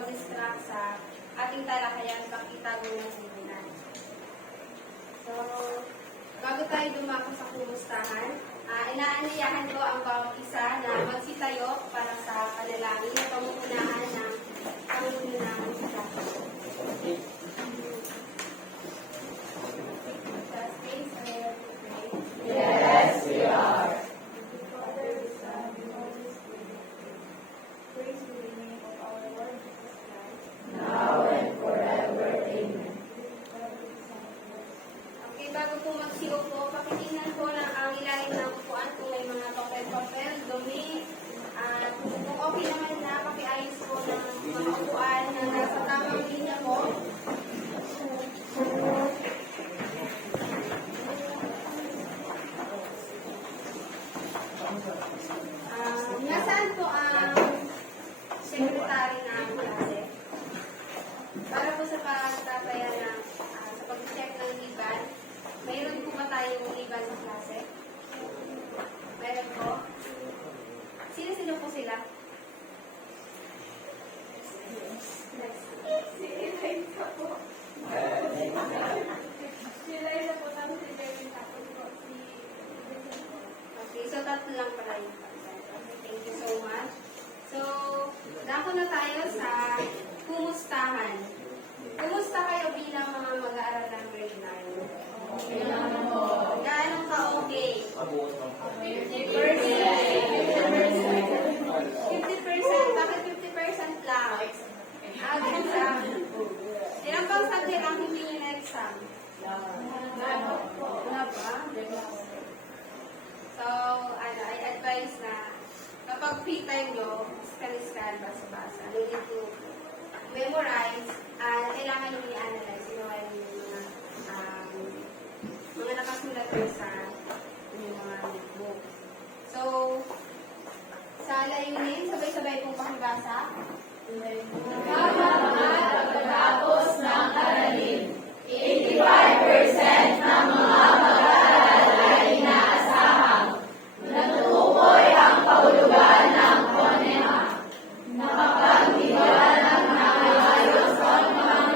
pag-distract sa ating talakayan, pakita mo ng simulan. So, bago tayo dumako sa kumustahan, inaanyayahan ko ang bawat isa na magsitayo para sa panalangin na pamuunahan ng pangunahang distraction. Yes, we are. Praise to the name of our Lord Jesus Christ. Now and forever. Amen. Okay, bago po magsiupo, pakitingnan po na ang ilalim ng upuan kung may mga papel-papel, dumi, at kung okay naman na, pakiayos po ng mga upuan na nasa tamang linya mo. Nasaan po ang sekretary ng klase? Para po sa pagtataya na sa pag-check ng liban, mayroon po ba tayong liban sa klase? Mayroon po? Sino-sino po sila? Si Eliza po. Si Eliza po, tapos si Jeremy, tapos po si... Okay, so tatlo lang pala yung consent. Okay, thank you so much. So, dako na tayo sa kumustahan. Kumusta kayo bilang mga mag-aaral ng grade 9? Okay naman po. Gaano ka-okay? 50%. 50%. Bakit 50% lang? Ganun lang. Ilang pang subject ang hindi nyo na-exam? Wala ba? So, I advise na kapag free time nyo, scan, basa-basa. No need to memorize, kailangan nyo i-analyze. Ginawa nyo yung mga nakasulat sa yung mga book. So, sa layunin, sabay-sabay pong pakibasa. Pagkatapos ng aralin, 85% ng mga mag-aaral ay inaasahang natutukoy ang kahulugan ng phonema. Nakapag-iwanan ng ayos ang mga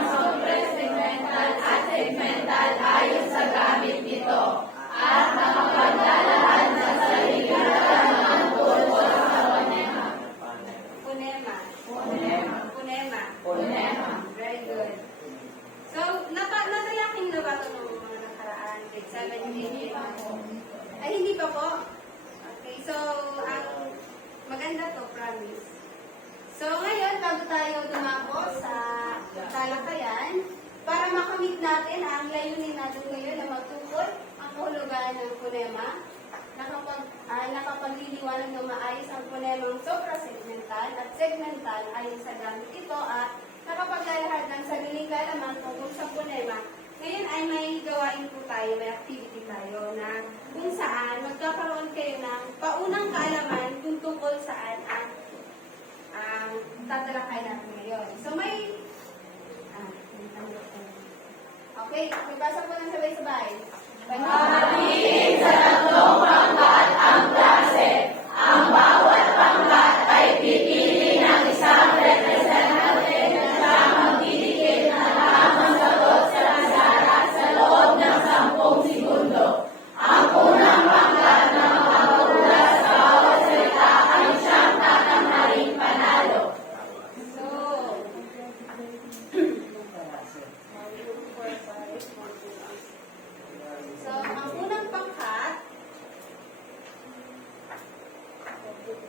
segmental at segmental ayon sa gamit nito at nakapagdalahan sa sarili ng tungkol sa phonema. Phonema. Very good. So, natalaking na ba ito ng mga nakaraan? Grade 7, grade 8? Ay, hindi pa po. Okay, so, maganda to, promise. So, ngayon, bago tayo dumako sa talakayan, para makamit natin ang layunin natin ngayon na magtukol ang kahulugan ng phonema, nakapagliliwanag ng maayos ang phonemang supra-segmental at segmental ayon sa gamit ito at nakapaglalahad ng sariling kaalaman tungkol sa phonema. Ngayon ay may gawain po tayo, may activity tayo na kung saan magkakaroon kayo ng paunang kaalaman kung tungkol saan ang tatalakay natin ngayon. So may okay, magbasa po ng sabay-sabay. Pagpiliin sa tatlong pangkat ang klase. Ang bawat pangkat ay pipili ng isang representative na magdidikit na tamang sagot sa pizarra sa loob ng 10 segundo. Ang unang pangkat na makapagula sa bawat salita ay siyang tatanghaling panalo. So, ang unang pangkat,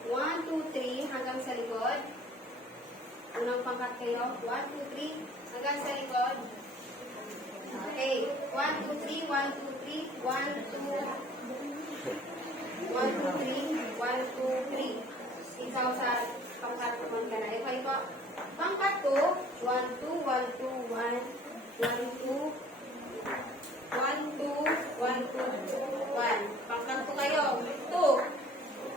1, 2, 3, hanggang sa likod. Unang pangkat kayo, 1, 2, 3, hanggang sa likod. Okay, 1, 2, 3, 1, 2, 3, 1, 2, 1, 2, 3, 1, 2, 3. Ikaw sa pangkat naman ka na. Ikaw po. Pangkat ko, 1, 2, 1, 2, 1, 1, 2, 1, 2, 1, 2, 1. Pangkat ko kayo. 2.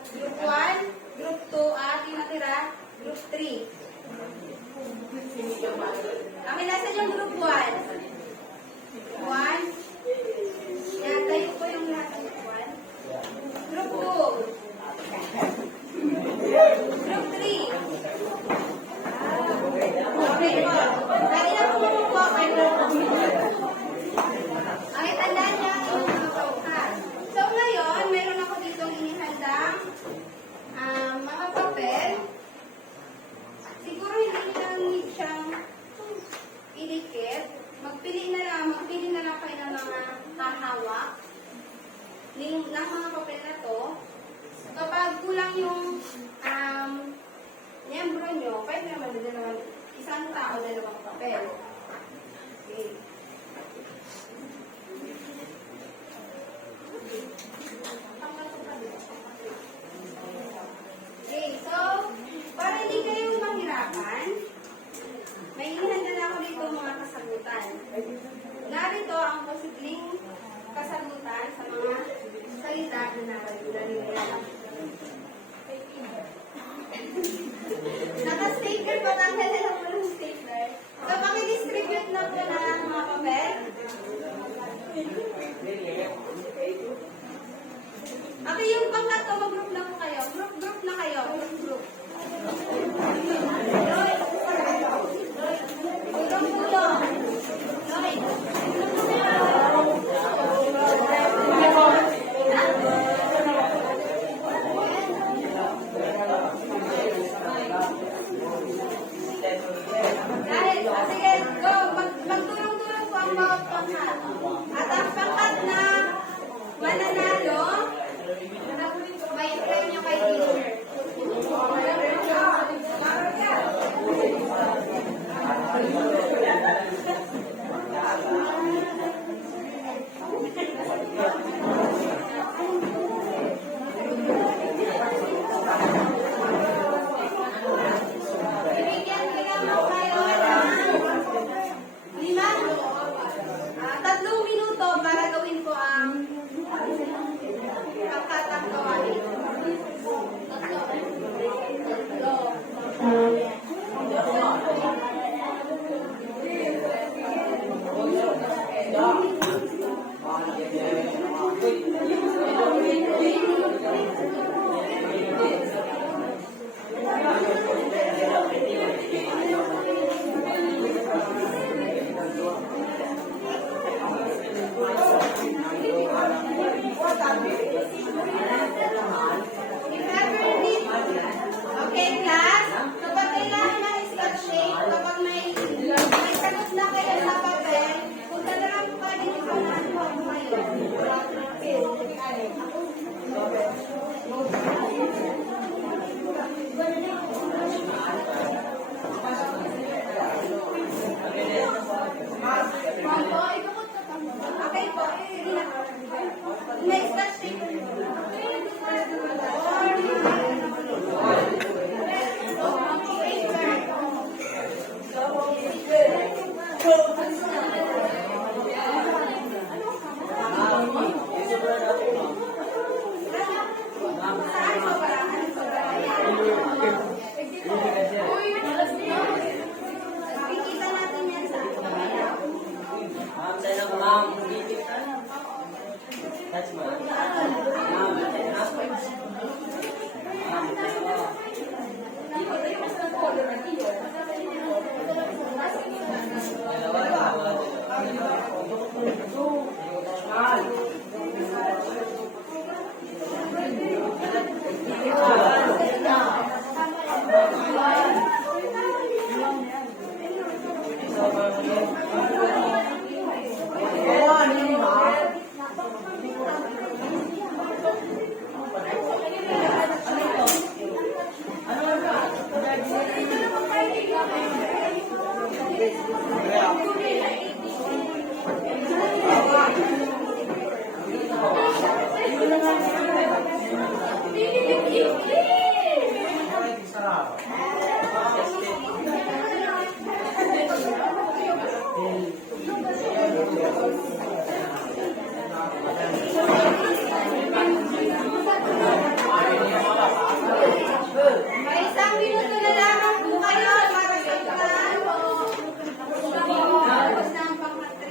Group 1, Group 2, at yung natira, Group 3. Kami nasa yung Group 1. 1. Yan, tayo po yung nasa Group 1. Group 2. Group 3. magpili na lang kayo ng mga hahawak ng mga papel na to. Kapag kulang yung miyembro nyo, pwede naman isang tao, dalawang papel. Okay. Okay, so, para hindi kayo mahirapan, may hinanda na ako dito mga kasagutan. Narito ang posibleng kasagutan sa mga salita na narinig. Naka-sticker pa, tanggal na lang mo ng sticker. So, pakidistribute na po na mga papel. Okay, yung pangkat ko, mag-group na po kayo. Group na kayo. Group. Sige, go. Magtulong-tulong po ang bawat pangkat. At ang pangkat na mananalo, may premyo kay teacher. Bibigyan ko naman kayo ng 3 minuto para gawin ko ang pagkatang gawain. Okay, class? Kapag kailangan ng scotch tape, kapag may sagot na kayo sa papel, punta na lang po kayo dito sa nakuha ko kayo. Okay po. Sige na. May scotch tape. Makikita natin yan sa That's my. May 1 minuto na lamang po kayo para sa plan. Tapos na ang pang-3.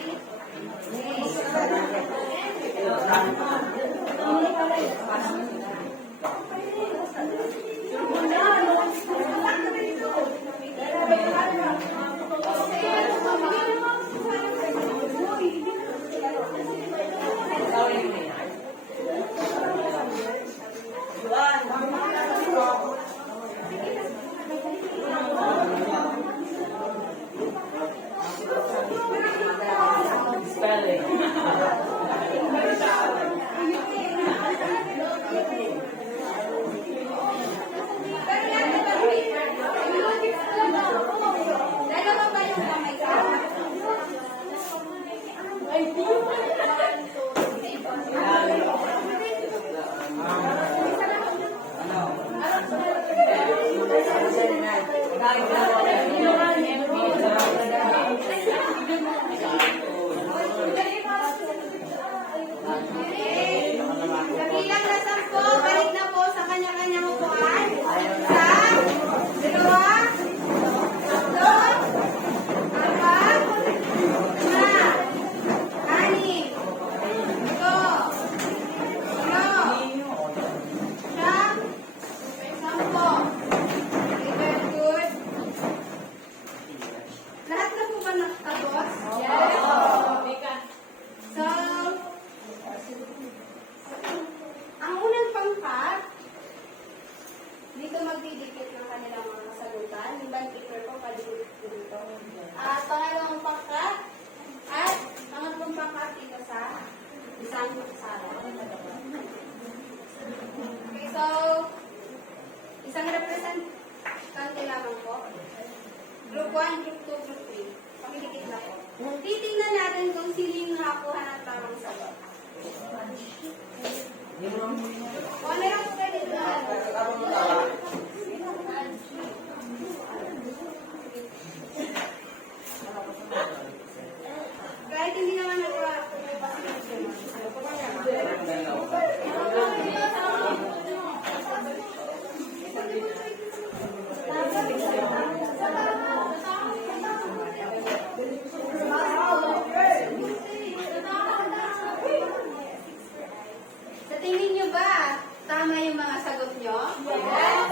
Kabilang na 10, balik na po sa kanya-kanyang upuan. 1, 2, 3, 4, titingnan natin kung sino yung nakakuha ng tamang sagot. O, meron po kayo dito. Kahit hindi naman nagawa. Sa tingin nyo ba, tama yung mga sagot nyo? Yes!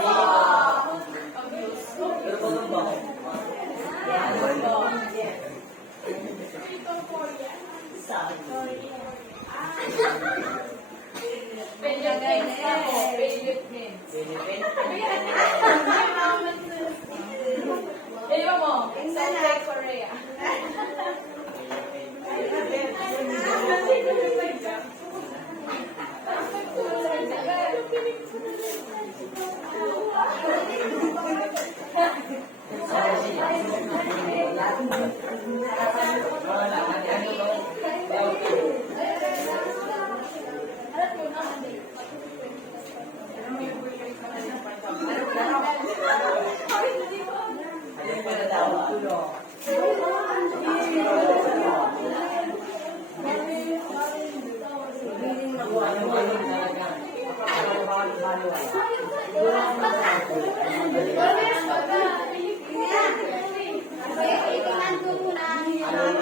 Itingan ko muna ang inyong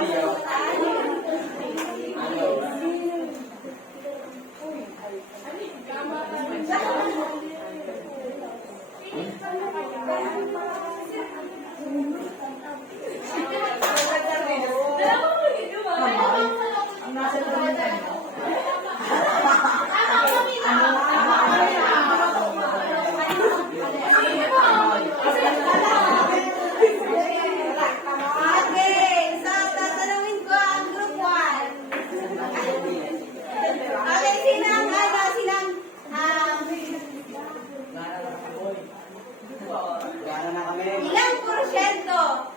ilang porsyento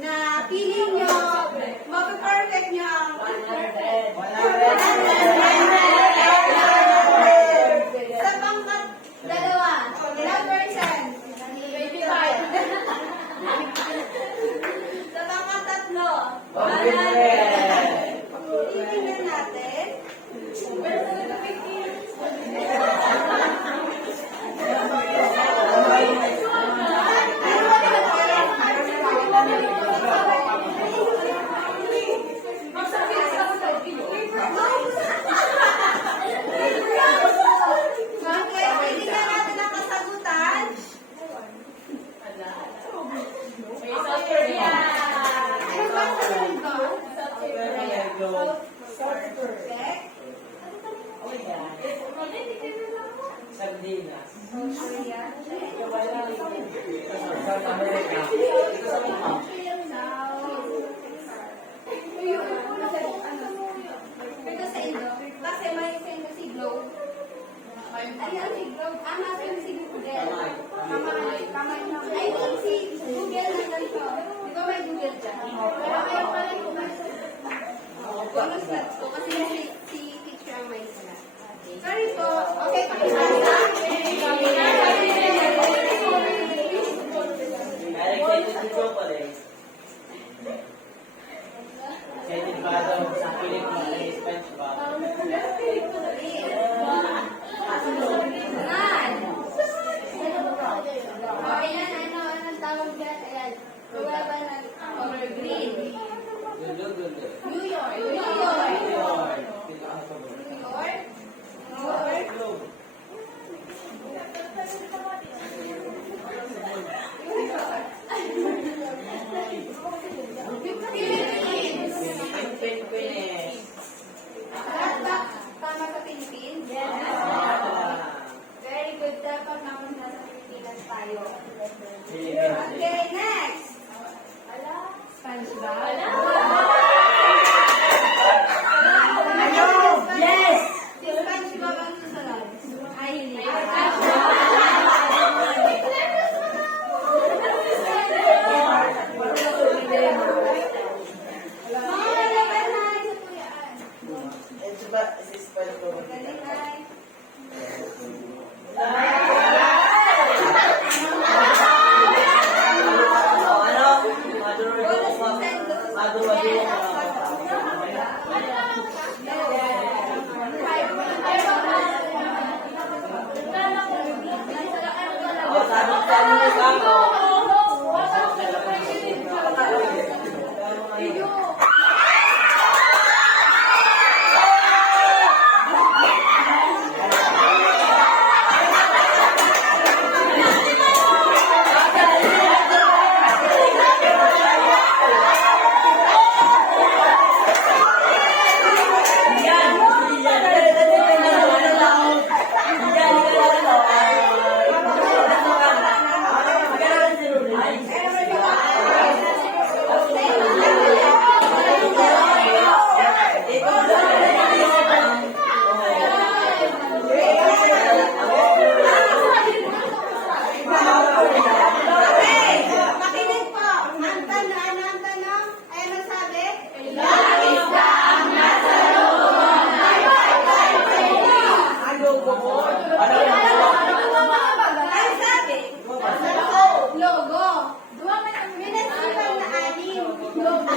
na feeling nyo, mag-perfect nyo ang 100. Sa pangkat dalawa, ilang percent? 25. Sa pangkat tatlo, 100. Tingnan natin. Bonus na to kasi si teacher ang may sala. Sorry po. Okay, pakibasa. Excited si Chocolate. Excited ba daw sa pilit mo kay SpongeBob? Anong tawag dyan? Ayan. Gawa ba ng color green? Gulo. New York. New York. New York. New York. Philippines. Philippines. Lahat ba tama sa Philippines? Very good. Dapat naman nasa Pilipinas tayo. Okay, next. SpongeBob. Yes! Si SpongeBob ang susunod. Ay, hindi. Mga laban na isa po yan. Si SpongeBob. Galing ay. Makinig po. Ang tanong ay masabi? Ang sabi? Logo. Minasipan na anim. Logo.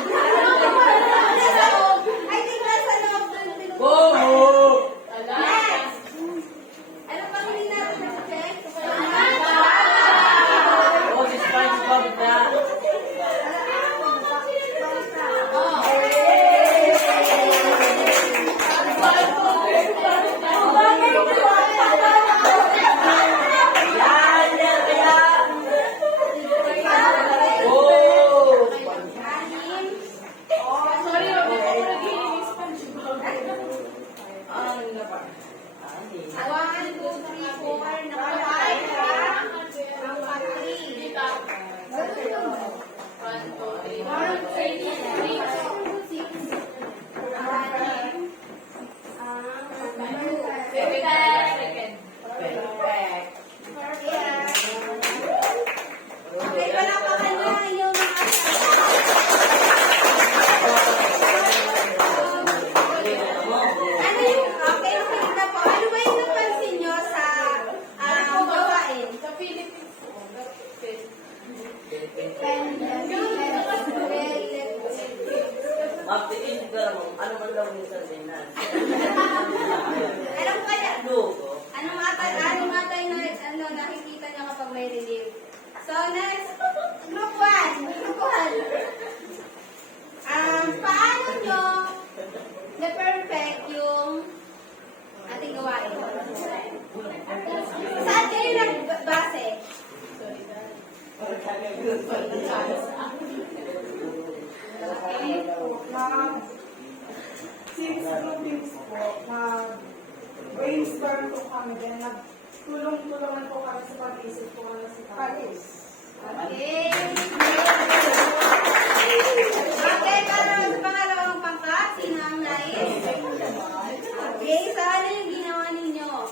Ay, tingnan sa loob ng Next. Ano pang hindi natin na-check? Si SpongeBob na. Okay, palapakan niyo ang inyong mga ano yung, okay, okay na po. Ano ba yung napansin nyo sa gawain? Sa Philippines po. Magtikin ka mo. Ano man daw yung sardinas? Alam ko kaya? Logo. Anong atay na nakikita niyo kapag may relief? So, next, group 1. Group 1. Paano nyo na-perfect yung ating gawain? Saan kayo nagbase? Okay. Since groupings po, brainstorm po kami, then nagtulong-tulungan po kami sa pag-isip po kami sa pag-is. Okay. Okay, para sa pangalawang pangkat, sino ang nais? Okay, so ano yung ginawa ninyo?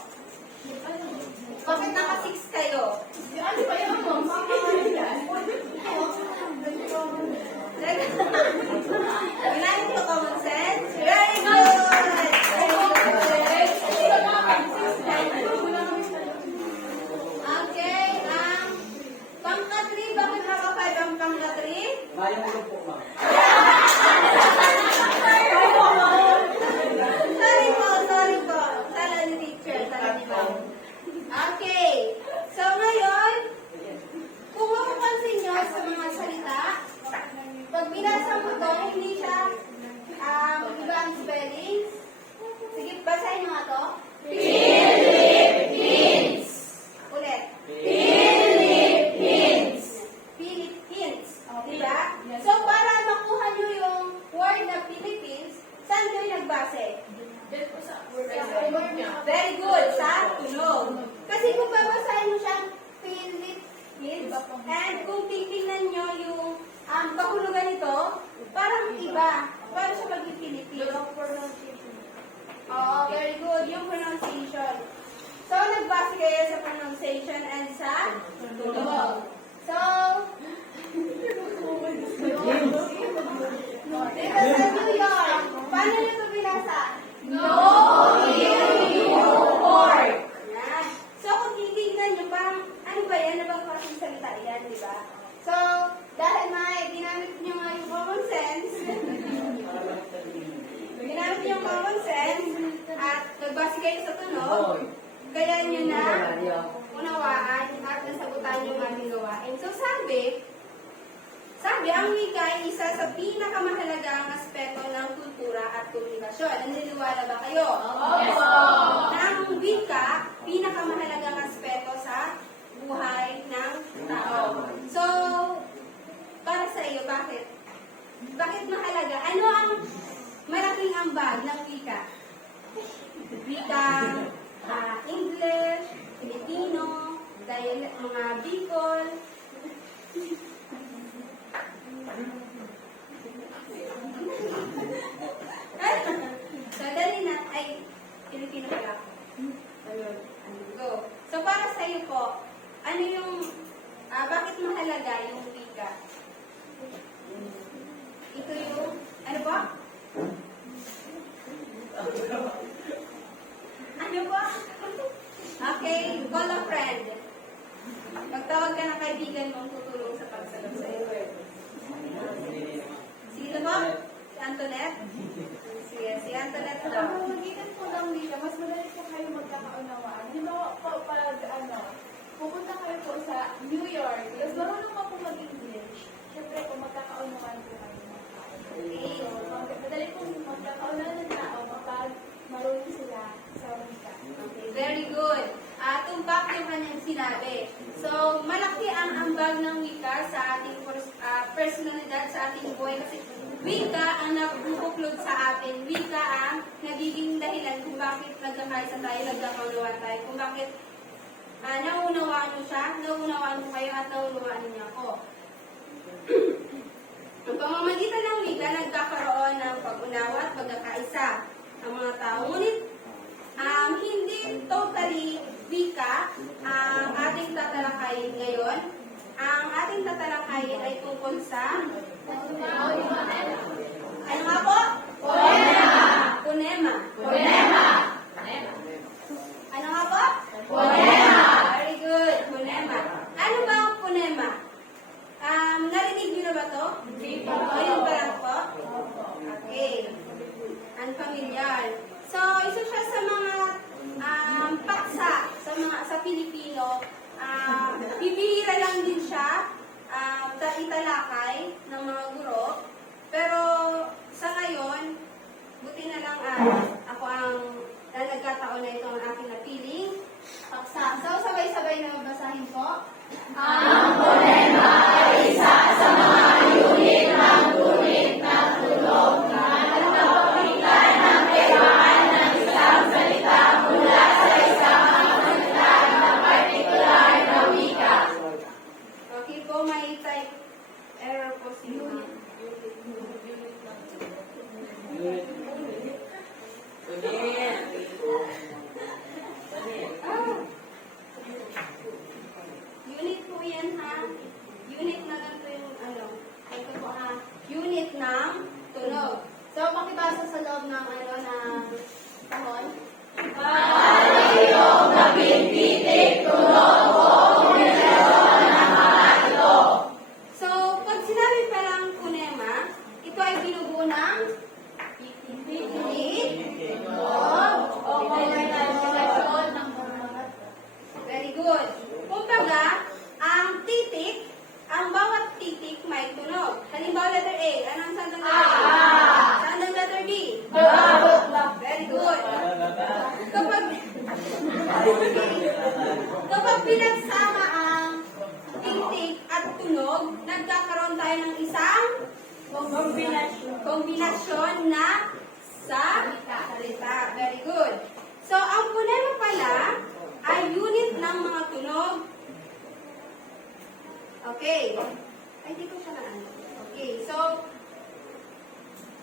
Bakit naka-6 kayo? Ano ba yun? Ginamit ko common sense? Saan kayo nagbase? Diyan po sa Very good, sa tunog. Kasi kung babasahin mo siyang Philippines, and kung titignan nyo yung kahulugan nito, parang iba. Parang siya mag-Philippines. Oo, very good. Yung pronunciation. So, nagbase kayo sa pronunciation and sa tunog. So, dito sa New York, paano nyo ito binasa? Yan. So, kung titignan nyo, parang, ano ba yan? Ano bang klaseng salita yan, di ba? So, dahil ginamit nyo nga yung common sense, at nagbase kayo sa tunog, kaya nyo na unawaan at nasagutan yung ating gawain. So, sabi, ang wika ay isa sa pinakamahalagang aspeto ng kultura at komunikasyon. Naniniwala ba kayo? Yes. Ang wika, pinakamahalagang aspeto sa buhay ng tao. So, para sa iyo, bakit? Bakit mahalaga? Ano ang malaking ambag ng wika? Wika, English, Filipino, mga Bicol. So, dali na, ay, Filipino pala. Ayun, go. So, para sa iyo po, ano yung, bakit mahalaga yung wika? Ito yung, ano po? Ano po? Okay, call a friend. Magtawag ka ng kaibigan mo tutulong sa pagsagot sa iyo. Sino po? Si Antoinette? Si Antoinette daw. Sa pamamagitan po ng wika, mas madali po kayo magkakaunawaan. Halimbawa po, pag pupunta kayo po sa New York, tapos marunong pa po mag-English, syempre po magkakaunawaan po kayo ng tao. Okay. So, madali po magkakaunawaan ng tao kapag marunong sila sa wika. Okay, very good. Tumpak yung kanyang sinabi. So, malaki ang ambag ng wika sa ating personalidad, sa ating buhay. Kasi wika ang nagbubuklod sa atin. Wika ang nagiging dahilan kung bakit nagkakaisa tayo, nagkakaunawaan tayo. Kung bakit naunawaan mo siya, naunawaan mo kayo, at naunawaan niyo ako. Ang pamamagitan ng wika, nagkakaroon ng pag-unawa at pagkakaisa ang mga tao. Ngunit, hindi totally wika ang ating tatalakayin ngayon. Ang ating tatalakayin ay tungkol sa ano nga po? Phonema. Ano nga po? Very good. Phonema. Ano ba ang phonema? Narinig niyo na ba to? Hindi pa. Yun pa lang po? Okay. Unfamiliar. So, isa siya sa mga paksa sa Pilipino. Bibihira lang din siya italakay ng mga guro. Pero sa ngayon, buti na lang ako ang nagkataon na ito ang aking napiling paksa. So, sabay-sabay na mabasahin ko. Ang phonema ay isa sa mga unit ng tunit na tunog na nagpapagitan ng kaibahan ng isang salita mula sa isang salita na partikular na wika. Okay po, may type error po sino. Unit po yan ha. Unit na lang po yung ito po ha. Unit ng tunog. So, pakibasa sa loob ng ng tahon. Palayong napipitik tunog o kombinasyon ng mga ito. So, pag sinabi pa lang phonema, ito ay binubuo ng pitik, O kombinasyon ng mga very good. Kumbaga, ang titik, ang bawat titik may tunog. Halimbawa, letter A. Anong sandang letter A? Sandang letter B? Very good. Kapag pinagsama ang titik at tunog, nagkakaroon tayo ng isang kombinasyon na sa salita. Very good. So, ang punema pala ay unit ng mga tunog. Okay. Ay, di ko siya na ano. Okay. So,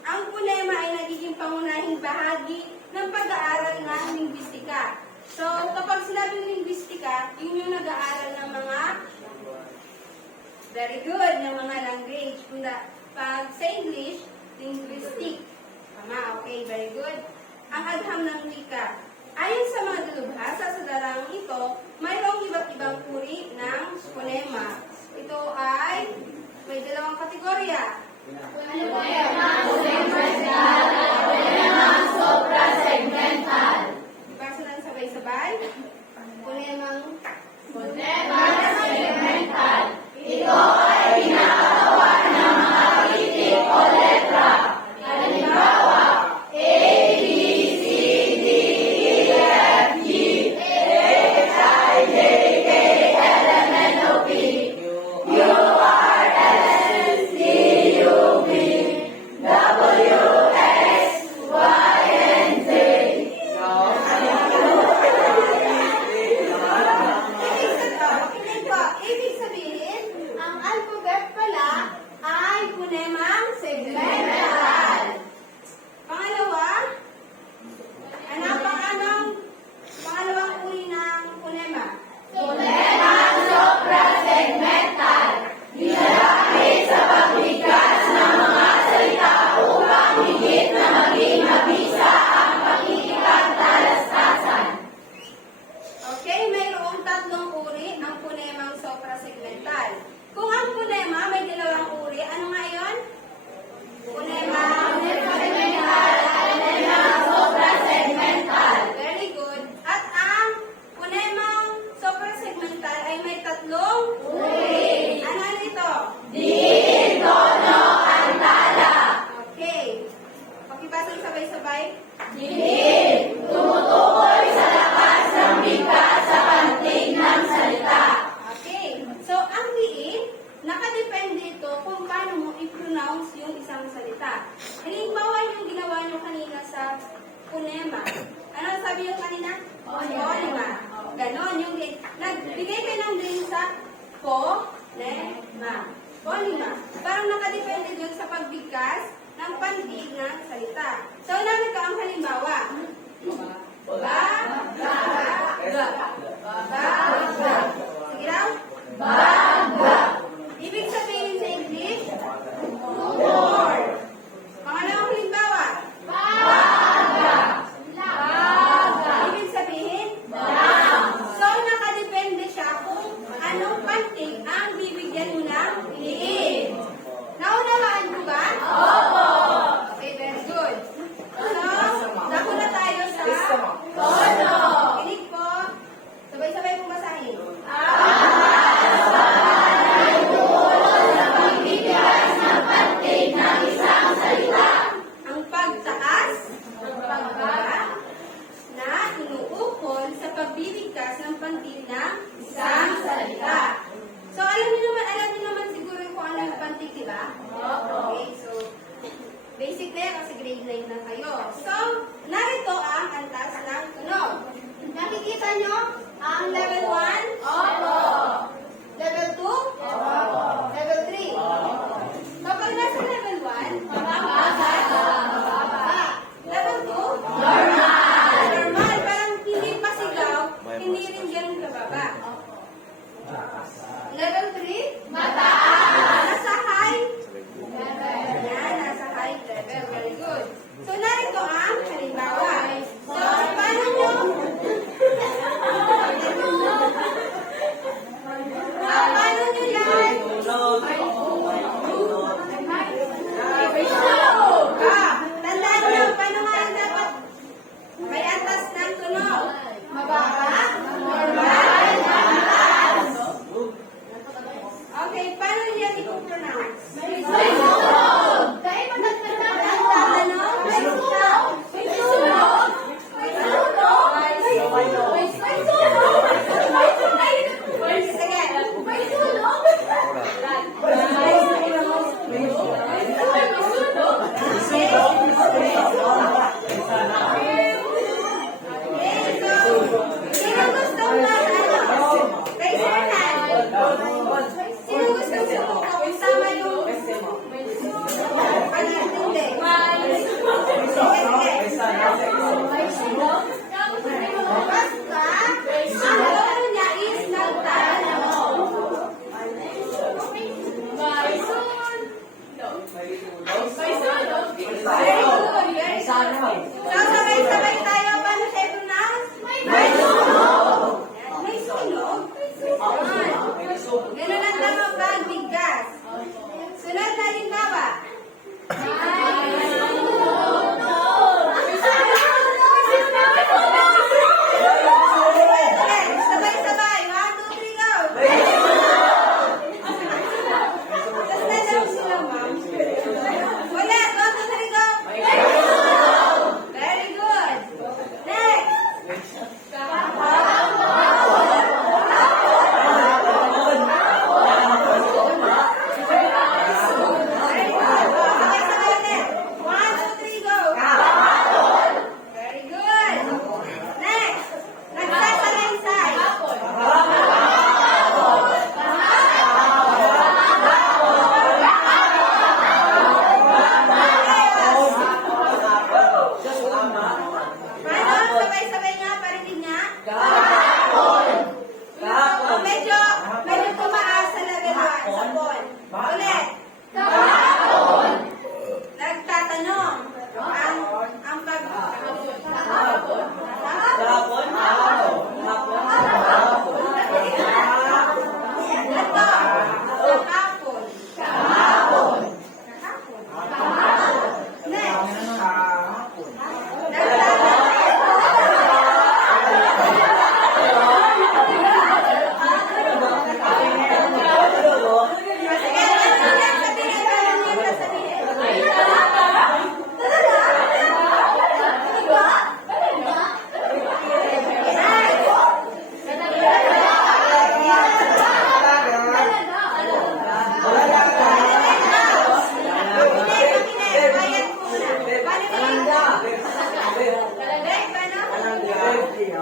ang punema ay nagiging pangunahing bahagi ng pag-aaral ng linguistika. So, kapag sinabing linguistika, yun yung nag-aaral ng mga very good, ng mga language. Pag sa English, linguistic. Tama, okay, very good. Ang agham ng wika. Ayon sa mga dalubhasa sa darang ito, mayroong iba't ibang uri ng punema. Ito ay may dalawang kategorya. Suprasegmental. Basa lang sabay-sabay. Punemang Segmental. Ito ay pinakagawa ng mga titik o letra. Halimbawa, A, B, C, D, E, F, G, H, I, J, K, L, M, N, O, P, Q, R, S, T, U, V, W, X, Y, and Z. Ibig sabihin, ang alphabet pala ay punemang segmental. Pangalawa, pangalawang uri ng punema? Punemang suprasegmental. Ginagamit sa pagbigkas ng mga salita upang higit na maging mabisa ang pakikipag talastasan. Okay, mayroong tatlong uri ang punemang suprasegmental. Kung ang punema may dalawang uri, ano nga yun? Punemang Segmental at punemang suprasegmental. very good. At ang punemang suprasegmental ay may tatlong uri. Ano ito? Diin, tono, antala. Okay. Pakibasa sabay-sabay. Diin, tumutukoy sa lakas ng bigkas sa pantig ng salita. Okay. So, ang diin, nakadepende ito kung paano mo i-pronounce yung isang salita. Halimbawa yung ginawa nyo kanina sa punema. Ano sabi nyo kanina? Ponema. Ganon. Yung nagbigay kayo ng din sa ponema. Ponema. Parang nakadepende dun sa pagbigkas ng pandig ng salita. So, namin ka ang halimbawa. Ba. Sige daw. Ibig sabihin sa English, more. Pangalawang halimbawa. Ibig sabihin, so nakadepende siya kung anong pantig ang bibigyan mo ng liin. Naunawaan mo ba? Opo. Okay, very good. So, dako na tayo sa Tono. kinig po. Sabay-sabay pong basahin. Pagbigkas ng pantig ng isang salita. Ang pagtaas, pagbaba, na inuukol sa pagbibigkas ng pantig ng isang salita. So, alam niyo naman siguro kung ano yung pantig, di ba? Okay, so, basic na yan kasi grade 9 na kayo. So, narito ang antas ng tunog. Nakikita nyo ang level 1? Opo. Level 2? Opo. Level 3? Kapag nasa level 1, Mababa. level 2? Normal. Normal, parang hindi pa sigaw, hindi rin ganun kababa. Level 3? Mataas. Nasa high? Yan, nasa high level. Very good. So, narito ang halimbawa. So, paano nyo?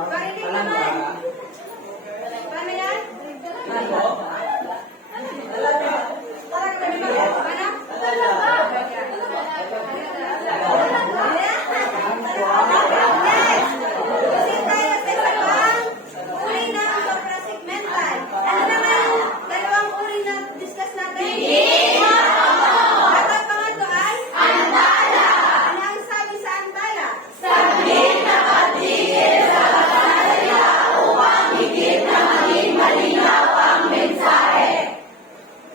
Parinig naman. Paano yan? Ano? Next! Proceed tayo sa dalawang uri ng suprasegmental. Ano naman yung dalawang uri na discuss natin? At pangatlo ay? Antala. Ano ang sabi sa antala? Sabihin na patigil sa katanaya upang higit na maging malinaw ang mensahe.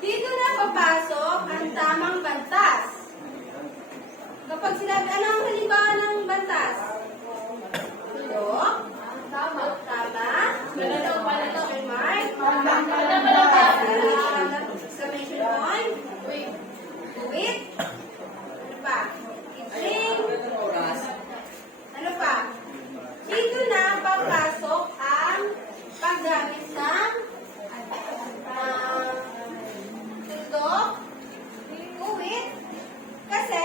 Dito na papasok ang tamang bantas. Kapag sinabi, ano ang halimbawa ng bantas? Tulo. Tama. Question mark. Exclamation point. Wait. Ano pa? Itching. Ano pa? Dito na papasok ang paggamit ng tuldok, uwit, kasi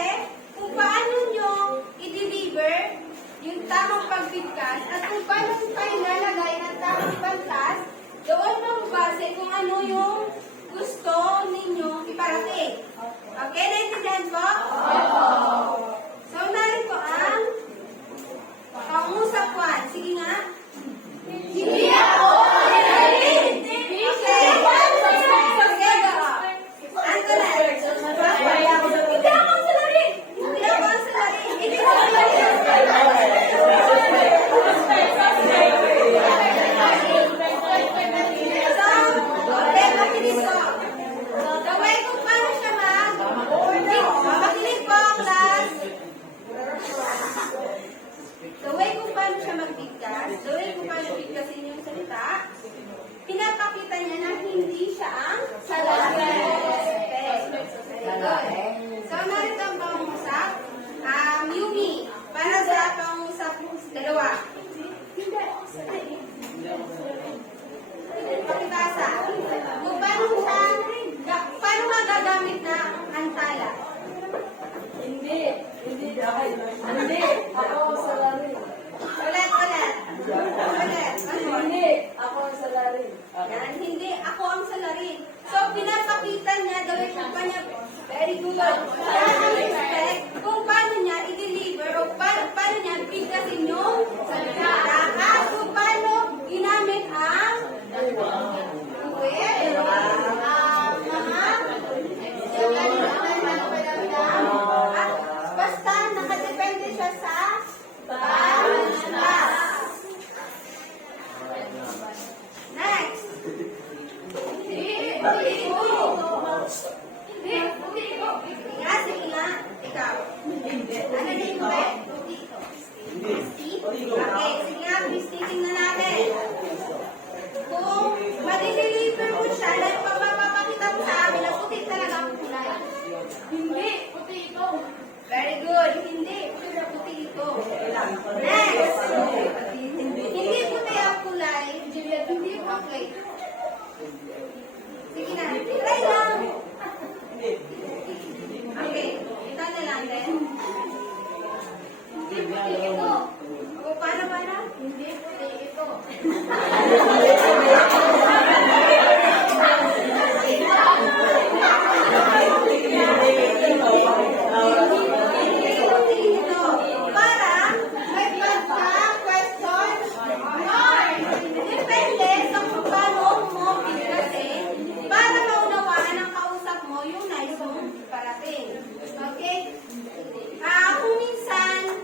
kung paano nyo i-deliver yung tamang pagbigkas at kung paano kayo nalagay ng tamang bantas, doon magbase kung ano yung gusto ninyo iparating. Okay, naintindihan po? So, narito ang pangusap 1. Sige nga. Hindi ako narinig. Okay. Sige, go. Antoinette. Hindi ako ang salarin. Hindi ako ang salarin. Ibig sabihin. So, okay, makinig po. The way kung paano siya makinig po, class. The way kung paano siya magbigkas, the way kung paano bigkasin yung salita, pinapakita niya na hindi siya ang salarin. Okay. Very good. So, narito ang pangungusap. Yumi, para sa pangungusap dalawa. Pakibasa. Kung paano nga gagamit na antala? Hindi ako sa lari. Ulit. Ano? Hindi ako sa lari. Yan, hindi ako ang salarin. So, pinapakita niya daw yung kanya, very good. Yan ang respect kung paano niya i-deliver o paano niya bigkasin yung salita. At kung paano ginamit ang uwit, at basta nakadepende siya sa bantas. Next. Sige nga. Ikaw. Ano din mo eh? Okay, sige nga, Christy, tingnan natin. Kung madideliver mo siya, dahil papapakita mo sa amin na puti talaga ang kulay. Hindi, puti ito. Very good. Hindi. Puti ito. Next. Hindi puti ang kulay. Hindi okay. Sige na. Try lang. Okay. Ito na lang din. Hindi puti ito. O, paano? Hindi puti ito. Para may pagka-question mark. Depende sa kung paano mo bigkasin para maunawaan ang kausap mo yung nais mong parating. Okay? Kung minsan,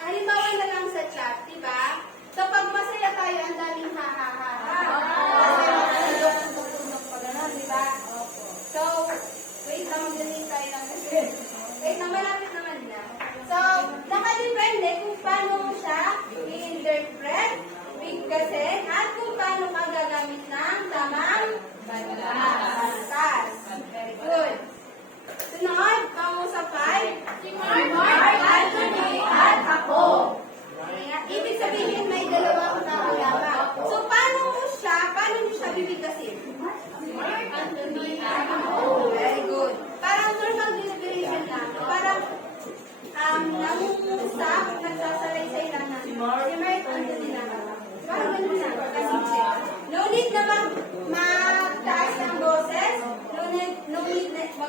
halimbawa na lang sa chat, diba? So, pag masaya tayo, ang daming ha-ha-ha-ha. Kasi makatulog-tulog pa gano'n, diba? So, wait lang, mag-delete tayo ng kasi. Wait lang, malapit naman na. So, nakadepende kung paano mo siya i-interpret, bigkasin, at kung paano ka gagamit ng tamang bantas. Very good. Sunod, pangusap ay si Mark, Anthony, at ako. Kaya, ibig sabihin may dalawang tao lamang. So, paano niyo siya bibigkasin? Si Mark, Anthony, at ako. Very good. Parang normal deliberation lang. Parang nangungusap, nagsasalaysay lang na si Mark, Anthony,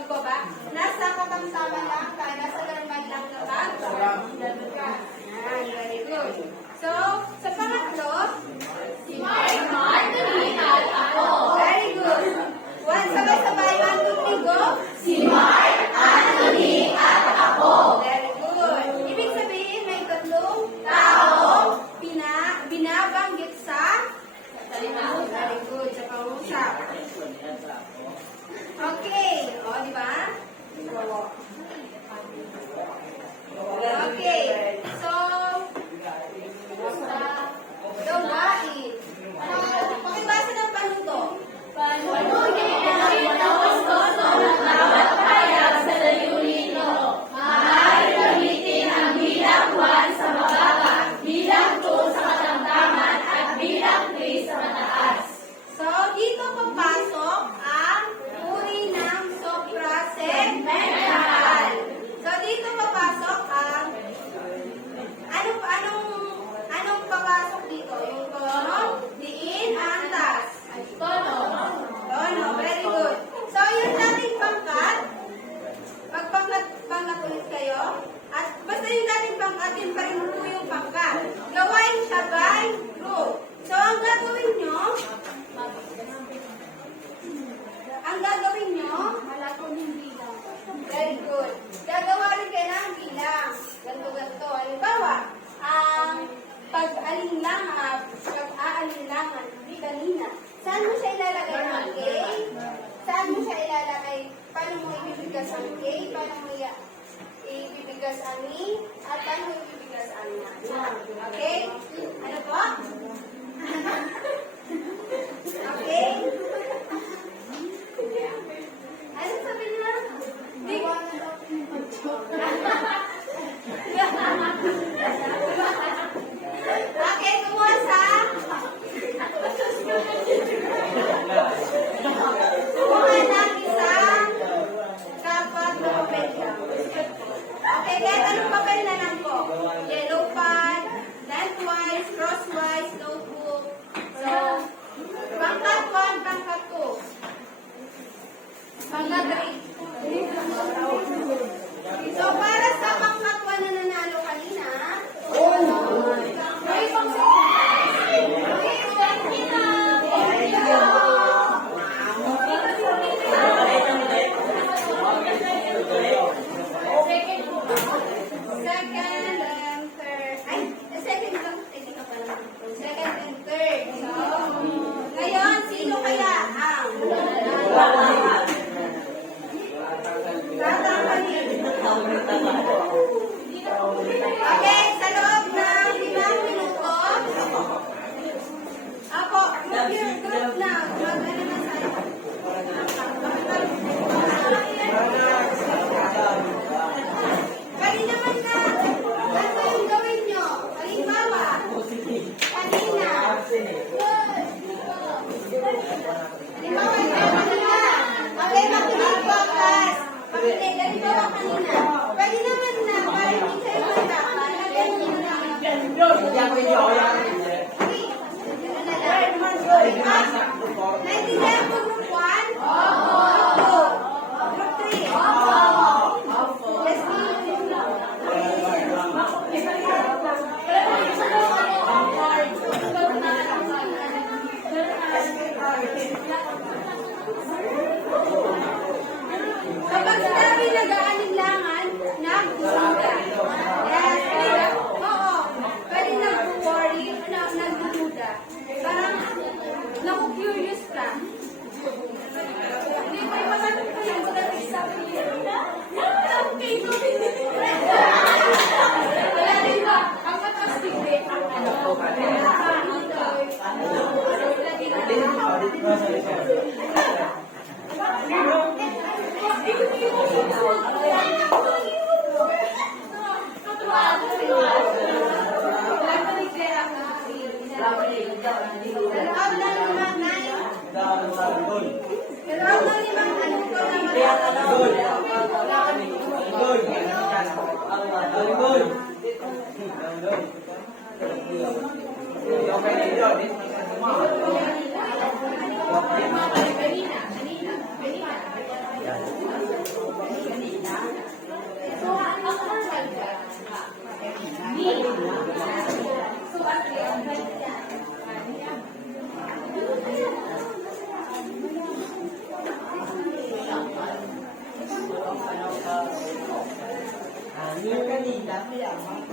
pagbaba. Nasa katamtaman lang ka, nasa normal lang na bag. Ayan, very good. So, sa pangatlo, Si Mark Anthony at ako. very good. One, sabay-sabay, 1, 2, 3, go. Si Mark Anthony at ako. Very good. Ibig sabihin, may tatlong Tao. binabanggit sa Salita. very good, sa pangusap. Okay. O, di ba? Okay. So, gawain. Pakibasa ng panuto. Panununin namin ang gusto ng bawat hayag sa layunin nito. Maaari gamitin ang bilang 1 sa mababa, bilang 2 sa katamtaman, at bilang 3 sa mataas. So, dito papasok ang uri ng suprasegmental. So, dito papasok ang anong papasok dito? Yung tono, diin, antas. Tono. Tono, very good. So, yung dating pangkat, pangkat ulit kayo. At basta yung dating pangkat, yun pa rin po yung pangkat. Gawain siya by group. So, ang gagawin nyo, very good. Gagawa rin kayo ng bilang. Ganto-ganto. Halimbawa, ang pag-aalinlangan kanina. Saan mo siya ilalagay ng K? Saan mo siya ilalagay? Paano mo ibibigas ang K? Paano mo ibibigas ang I? At paano mo ibibigas ang na? Okay? Ano po? Okay? Ano sabi niya? Okay, kumuha sa kumuha ng isang kapat na papel niya. Okay, kahit anong papel na lang po. Yellow pad, lengthwise, crosswise, notebook. So, pangkat 1, pangkat 2. Pangkat 3. So, para sa pangkat 1 na nanalo kanina, may second and third. Ay, second lang. Hindi ka pala. Second and third. So, ngayon, sino kaya ang tatanggalin? Okay, sa loob ng 5 minuto. Ako, group na. Mag-ano na tayo. Pwede naman na, ano yung gawin nyo? Halimbawa, kanina. Halimbawa, ikaw kanina. Okay, makinig po, class. Makinig, ganito ako kanina. Pwede naman na, para hindi kayo matapa, lagyan nyo na. Naintindihan po group 1? Group 3? Let's kapag sinabi nag-aalinlangan, nagdududa. Yes, oo. Pwede nag-worry, nagdududa. Parang naku-curious ka. Hindi ko iwasan ko yan sa dating sabi niya. Wala rin ba? Ang matastigit. Kanina. Maynila, mayaman.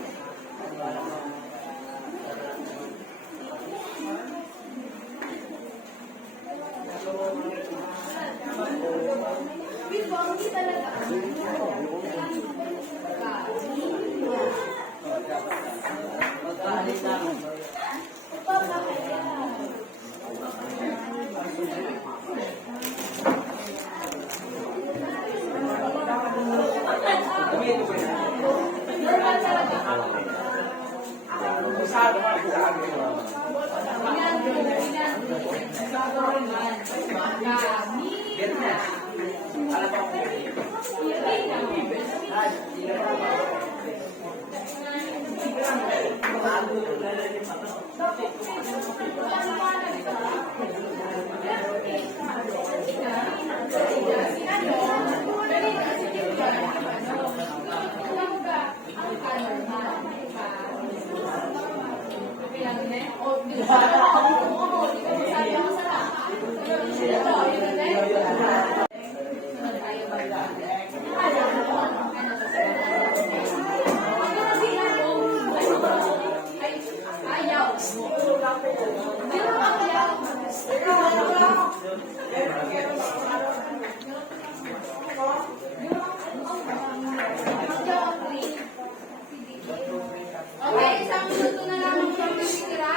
Okay, isang minuto na lang ang pagkikira.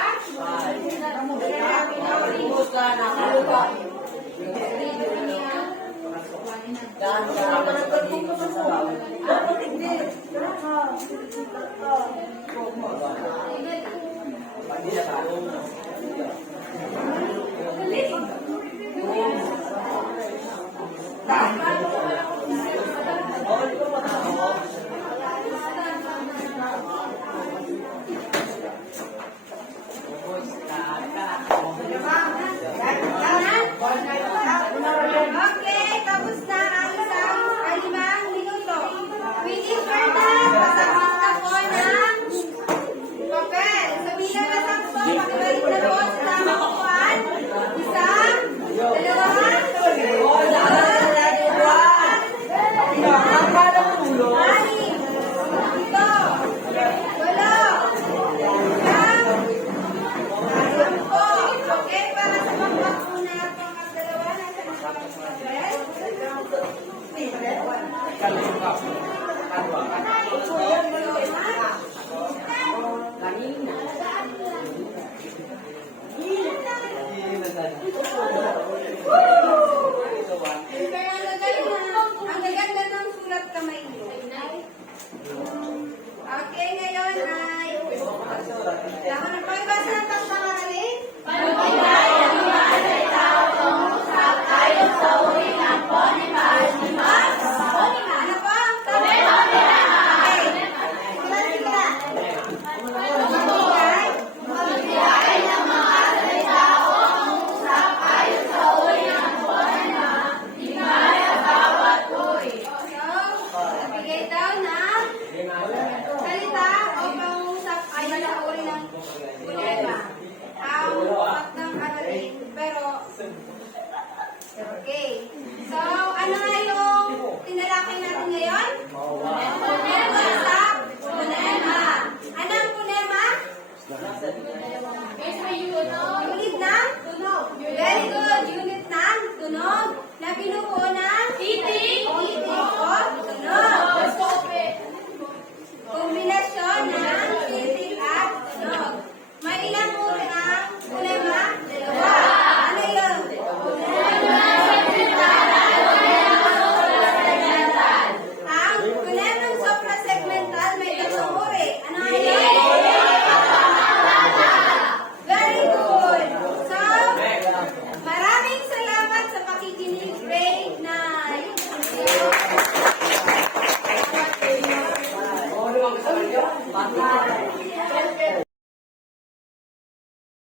Okay, tapos na ang isang 5 minuto. Within Fernan, pasabot na po ng papel. Sa bilang na sakto, pakibalik na po sa tamang upuan. Isang, dalawa, anim, ito, walo, siyam, sampo. Okay, para sa mga una itong magdalawa na sa mga papel. Kaya ang gaganda ng sulat kamay niyo. Okay, ngayon ay lahat ng pagbasa ng pagpangalit. Ano po? Okay. Sila. So, nagbigay daw ng salita o pangusap ay sa uri ng problema. Ang upat ng aralin, pero okay.